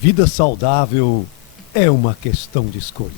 Vida saudável é uma questão de escolha.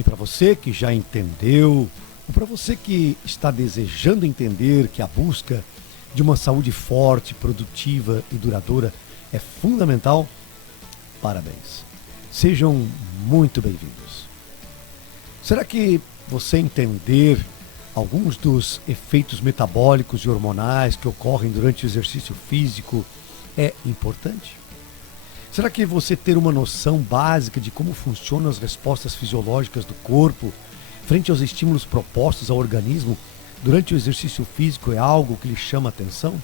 E para você que já entendeu, ou para você que está desejando entender que a busca de uma saúde forte, produtiva e duradoura é fundamental, parabéns. Sejam muito bem-vindos. Será que você entender alguns dos efeitos metabólicos e hormonais que ocorrem durante o exercício físico é importante? Será que você ter uma noção básica de como funcionam as respostas fisiológicas do corpo frente aos estímulos propostos ao organismo durante o exercício físico é algo que lhe chama a atenção?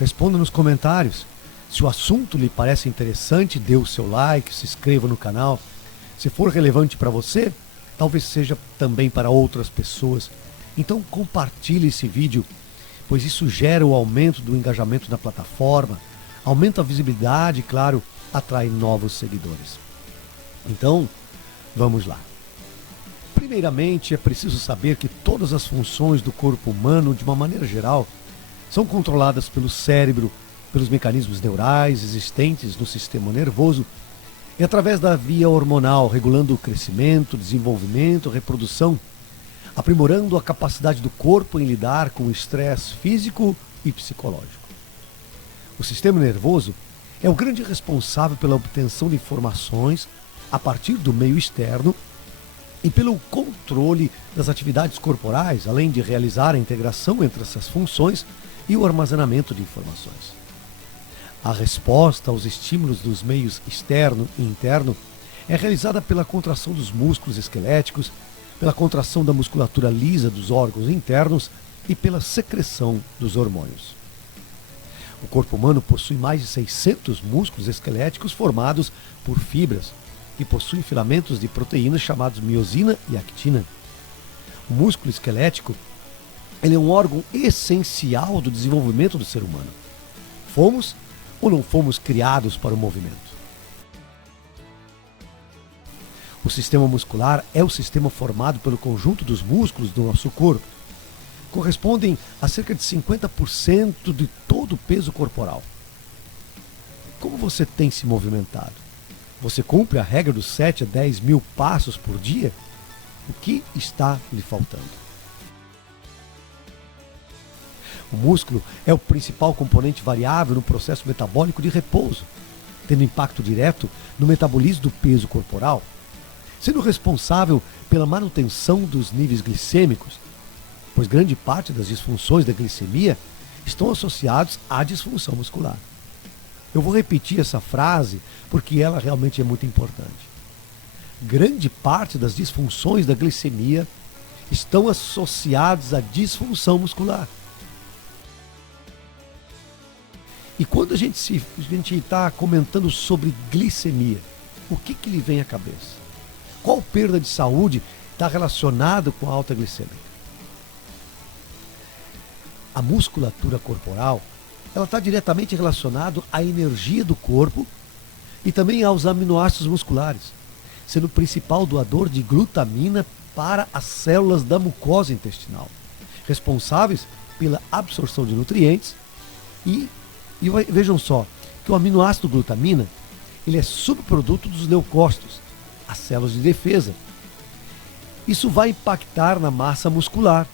Responda nos comentários. Se o assunto lhe parece interessante, dê o seu like, se inscreva no canal. Se for relevante para você, talvez seja também para outras pessoas. Então compartilhe esse vídeo, pois isso gera o aumento do engajamento na plataforma, aumenta a visibilidade e, claro, atrai novos seguidores. Então, vamos lá. Primeiramente, é preciso saber que todas as funções do corpo humano, de uma maneira geral, são controladas pelo cérebro, pelos mecanismos neurais existentes no sistema nervoso e através da via hormonal, regulando o crescimento, desenvolvimento, reprodução, aprimorando a capacidade do corpo em lidar com o estresse físico e psicológico. O sistema nervoso é o grande responsável pela obtenção de informações a partir do meio externo e pelo controle das atividades corporais, além de realizar a integração entre essas funções e o armazenamento de informações. A resposta aos estímulos dos meios externo e interno é realizada pela contração dos músculos esqueléticos, pela contração da musculatura lisa dos órgãos internos e pela secreção dos hormônios. O corpo humano possui mais de 600 músculos esqueléticos formados por fibras e possui filamentos de proteínas chamados miosina e actina. O músculo esquelético ele é um órgão essencial do desenvolvimento do ser humano. Fomos ou não fomos criados para o movimento? O sistema muscular é o sistema formado pelo conjunto dos músculos do nosso corpo. Correspondem a cerca de 50% de todo o peso corporal. Como você tem se movimentado? Você cumpre a regra dos 7 a 10 mil passos por dia? O que está lhe faltando? O músculo é o principal componente variável no processo metabólico de repouso, tendo impacto direto no metabolismo do peso corporal, sendo responsável pela manutenção dos níveis glicêmicos, pois grande parte das disfunções da glicemia estão associadas à disfunção muscular. Eu vou repetir essa frase porque ela realmente é muito importante. Grande parte das disfunções da glicemia estão associadas à disfunção muscular. E quando a gente está comentando sobre glicemia, o que lhe vem à cabeça? Qual perda de saúde está relacionada com a alta glicemia? A musculatura corporal, ela está diretamente relacionada à energia do corpo e também aos aminoácidos musculares, sendo o principal doador de glutamina para as células da mucosa intestinal, responsáveis pela absorção de nutrientes e vejam só, que o aminoácido glutamina, ele é subproduto dos leucócitos, as células de defesa. Isso vai impactar na massa muscular,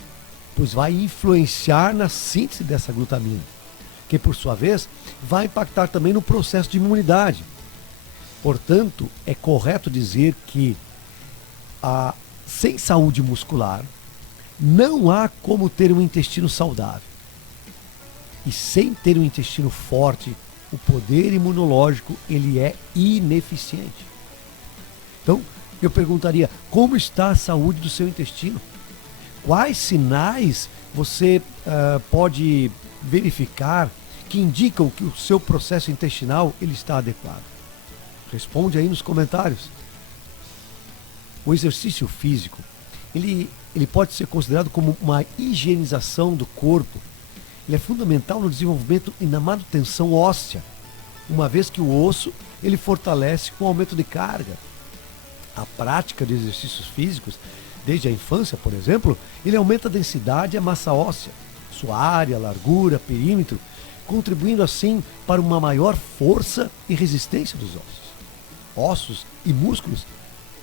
pois vai influenciar na síntese dessa glutamina, que por sua vez vai impactar também no processo de imunidade. Portanto, é correto dizer que sem saúde muscular não há como ter um intestino saudável. E sem ter um intestino forte, o poder imunológico ele é ineficiente. Então, eu perguntaria, como está a saúde do seu intestino? Quais sinais você pode verificar que indicam que o seu processo intestinal ele está adequado? Responde aí nos comentários. O exercício físico, ele pode ser considerado como uma higienização do corpo. Ele é fundamental no desenvolvimento e na manutenção óssea, uma vez que o osso ele fortalece com o aumento de carga. A prática de exercícios físicos, desde a infância, por exemplo, ele aumenta a densidade e a massa óssea, sua área, largura, perímetro, contribuindo assim para uma maior força e resistência dos ossos. Ossos e músculos,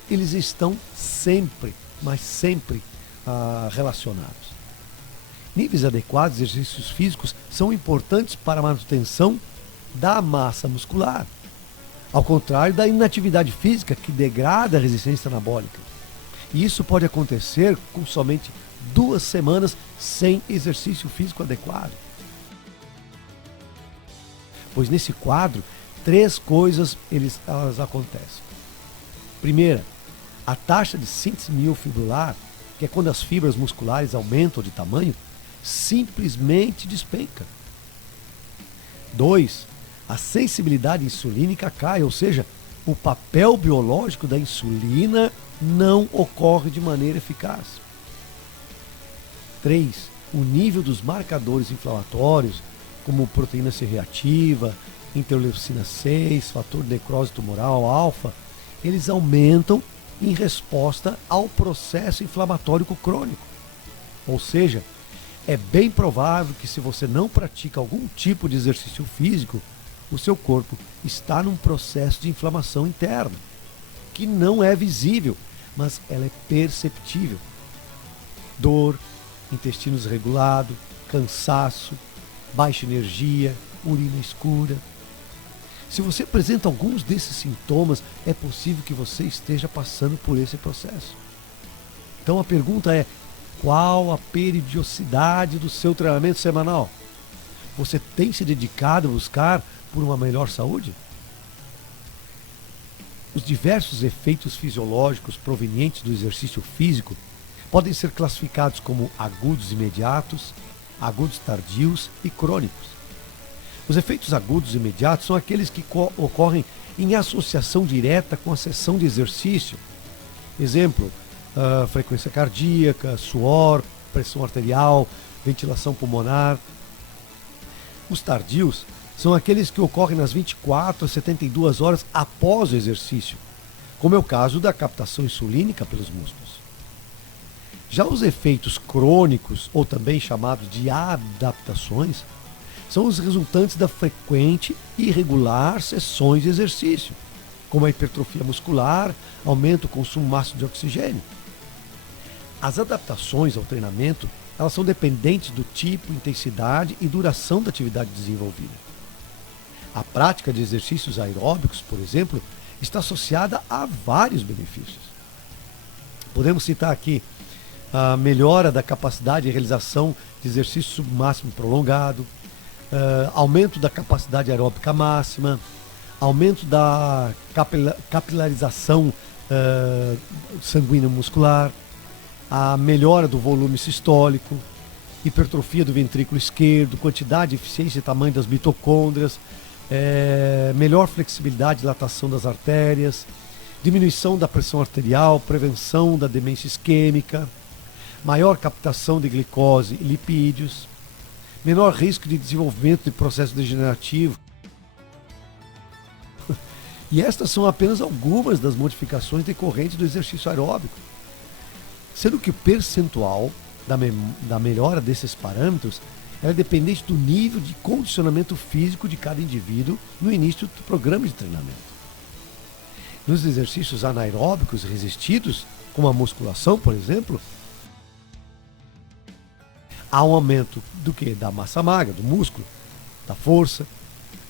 eles estão sempre, mas sempre relacionados. Níveis adequados de exercícios físicos são importantes para a manutenção da massa muscular, ao contrário da inatividade física que degrada a resistência anabólica. E isso pode acontecer com somente 2 semanas sem exercício físico adequado. Pois nesse quadro, 3 coisas elas acontecem. Primeira, a taxa de síntese miofibrilar, que é quando as fibras musculares aumentam de tamanho, simplesmente despenca. 2, a sensibilidade insulínica cai, ou seja, o papel biológico da insulina não ocorre de maneira eficaz. 3, o nível dos marcadores inflamatórios, como proteína C reativa, interleucina 6, fator de necrose tumoral, alfa, eles aumentam em resposta ao processo inflamatório crônico. Ou seja, é bem provável que se você não pratica algum tipo de exercício físico, o seu corpo está num processo de inflamação interna, que não é visível, mas ela é perceptível. Dor, intestino desregulado, cansaço, baixa energia, urina escura. Se você apresenta alguns desses sintomas, é possível que você esteja passando por esse processo. Então a pergunta é: qual a periodicidade do seu treinamento semanal? Você tem se dedicado a buscar por uma melhor saúde? Os diversos efeitos fisiológicos provenientes do exercício físico podem ser classificados como agudos imediatos, agudos tardios e crônicos. Os efeitos agudos imediatos são aqueles que ocorrem em associação direta com a sessão de exercício. Exemplo, frequência cardíaca, suor, pressão arterial, ventilação pulmonar. Os tardios são aqueles que ocorrem nas 24 a 72 horas após o exercício, como é o caso da captação insulínica pelos músculos. Já os efeitos crônicos, ou também chamados de adaptações, são os resultantes da frequente e irregular sessões de exercício, como a hipertrofia muscular, aumento do consumo máximo de oxigênio. As adaptações ao treinamento, elas são dependentes do tipo, intensidade e duração da atividade desenvolvida. A prática de exercícios aeróbicos, por exemplo, está associada a vários benefícios. Podemos citar aqui a melhora da capacidade de realização de exercício submáximo prolongado, aumento da capacidade aeróbica máxima, aumento da capilarização sanguínea muscular, a melhora do volume sistólico, hipertrofia do ventrículo esquerdo, quantidade, eficiência e tamanho das mitocôndrias, melhor flexibilidade e dilatação das artérias, diminuição da pressão arterial, prevenção da demência isquêmica, maior captação de glicose e lipídios, menor risco de desenvolvimento de processo degenerativo. E estas são apenas algumas das modificações decorrentes do exercício aeróbico, sendo que o percentual da melhora desses parâmetros é dependente do nível de condicionamento físico de cada indivíduo no início do programa de treinamento. Nos exercícios anaeróbicos resistidos, como a musculação, por exemplo, há um aumento do que? Da massa magra, do músculo, da força,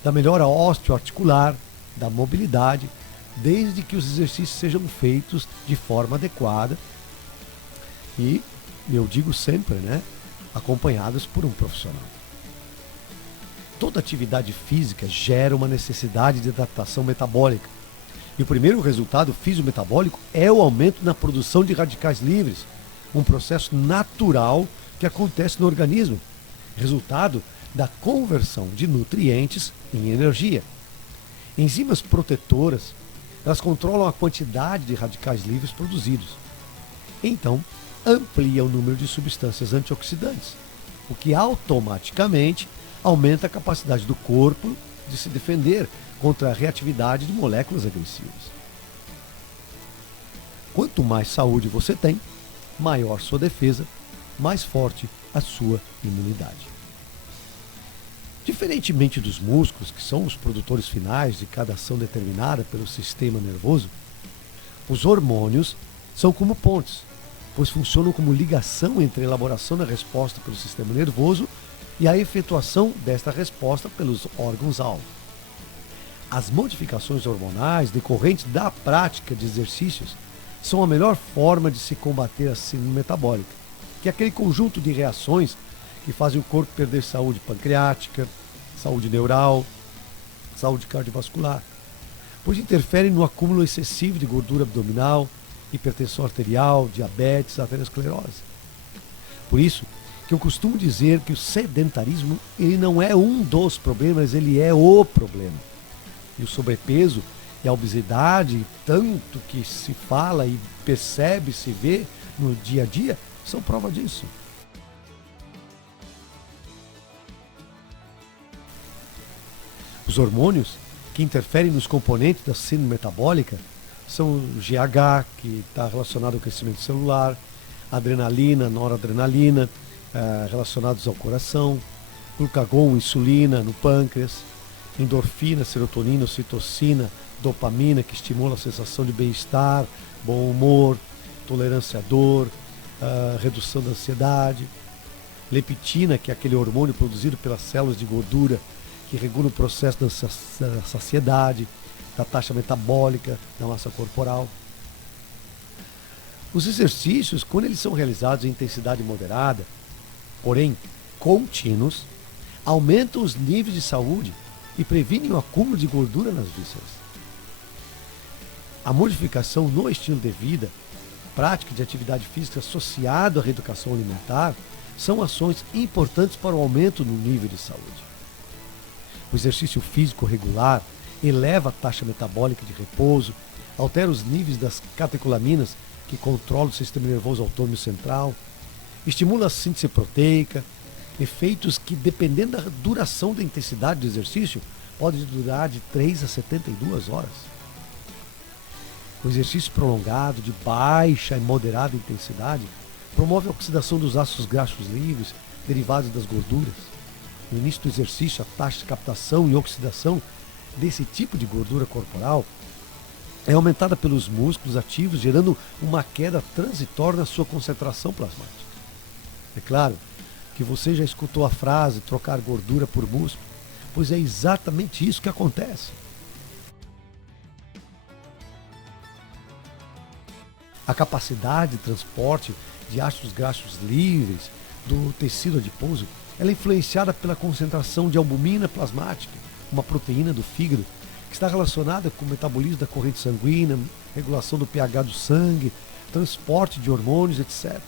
da melhora osteoarticular, da mobilidade, desde que os exercícios sejam feitos de forma adequada e, eu digo sempre, acompanhados por um profissional. Toda atividade física gera uma necessidade de adaptação metabólica. E o primeiro resultado fisiometabólico é o aumento na produção de radicais livres, um processo natural que acontece no organismo, resultado da conversão de nutrientes em energia. Enzimas protetoras, elas controlam a quantidade de radicais livres produzidos. Então, amplia o número de substâncias antioxidantes, o que automaticamente aumenta a capacidade do corpo de se defender contra a reatividade de moléculas agressivas. Quanto mais saúde você tem, maior sua defesa, mais forte a sua imunidade. Diferentemente dos músculos, que são os produtores finais de cada ação determinada pelo sistema nervoso, os hormônios são como pontes, pois funcionam como ligação entre a elaboração da resposta pelo sistema nervoso e a efetuação desta resposta pelos órgãos-alvo. As modificações hormonais decorrentes da prática de exercícios são a melhor forma de se combater a síndrome metabólica, que é aquele conjunto de reações que fazem o corpo perder saúde pancreática, saúde neural, saúde cardiovascular, pois interferem no acúmulo excessivo de gordura abdominal, hipertensão arterial, diabetes, aterosclerose. Por isso que eu costumo dizer que o sedentarismo ele não é um dos problemas, ele é o problema. E o sobrepeso e a obesidade, tanto que se fala e percebe, se vê no dia a dia, são prova disso. Os hormônios que interferem nos componentes da síndrome metabólica são o GH, que está relacionado ao crescimento celular, adrenalina, noradrenalina, relacionados ao coração, glucagon, insulina no pâncreas, endorfina, serotonina, ocitocina, dopamina, que estimula a sensação de bem-estar, bom humor, tolerância à dor, redução da ansiedade, leptina, que é aquele hormônio produzido pelas células de gordura, que regula o processo da saciedade, da taxa metabólica, da massa corporal. Os exercícios, quando eles são realizados em intensidade moderada, porém contínuos, aumentam os níveis de saúde e previnem o acúmulo de gordura nas vísceras. A modificação no estilo de vida, prática de atividade física associada à reeducação alimentar, são ações importantes para o aumento no nível de saúde. O exercício físico regular eleva a taxa metabólica de repouso, altera os níveis das catecolaminas que controlam o sistema nervoso autônomo central, estimula a síntese proteica, efeitos que, dependendo da duração da intensidade do exercício, podem durar de 3 a 72 horas. O exercício prolongado de baixa e moderada intensidade promove a oxidação dos ácidos graxos livres derivados das gorduras. No início do exercício, a taxa de captação e oxidação desse tipo de gordura corporal é aumentada pelos músculos ativos, gerando uma queda transitória na sua concentração plasmática. É claro que você já escutou a frase trocar gordura por músculo, pois é exatamente isso que acontece. A capacidade de transporte de ácidos graxos livres do tecido adiposo ela é influenciada pela concentração de albumina plasmática, uma proteína do fígado, que está relacionada com o metabolismo da corrente sanguínea, regulação do pH do sangue, transporte de hormônios, etc.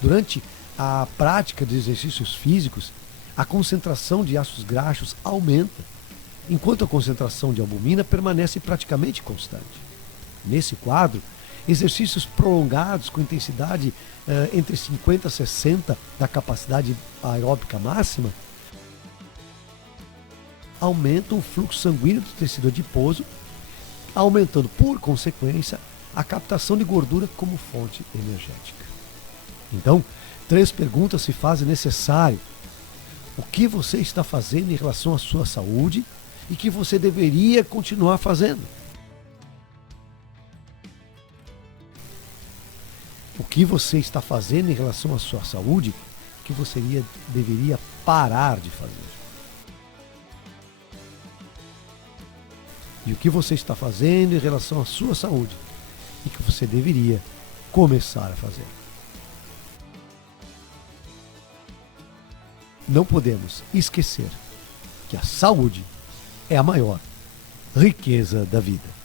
Durante a prática de exercícios físicos, a concentração de ácidos graxos aumenta, enquanto a concentração de albumina permanece praticamente constante. Nesse quadro, exercícios prolongados com intensidade entre 50 a 60 da capacidade aeróbica máxima aumentam o fluxo sanguíneo do tecido adiposo, aumentando, por consequência, a captação de gordura como fonte energética. Então, 3 perguntas se fazem necessário. O que você está fazendo em relação à sua saúde e que você deveria continuar fazendo? O que você está fazendo em relação à sua saúde que você deveria parar de fazer? E o que você está fazendo em relação à sua saúde e que você deveria começar a fazer? Não podemos esquecer que a saúde é a maior riqueza da vida.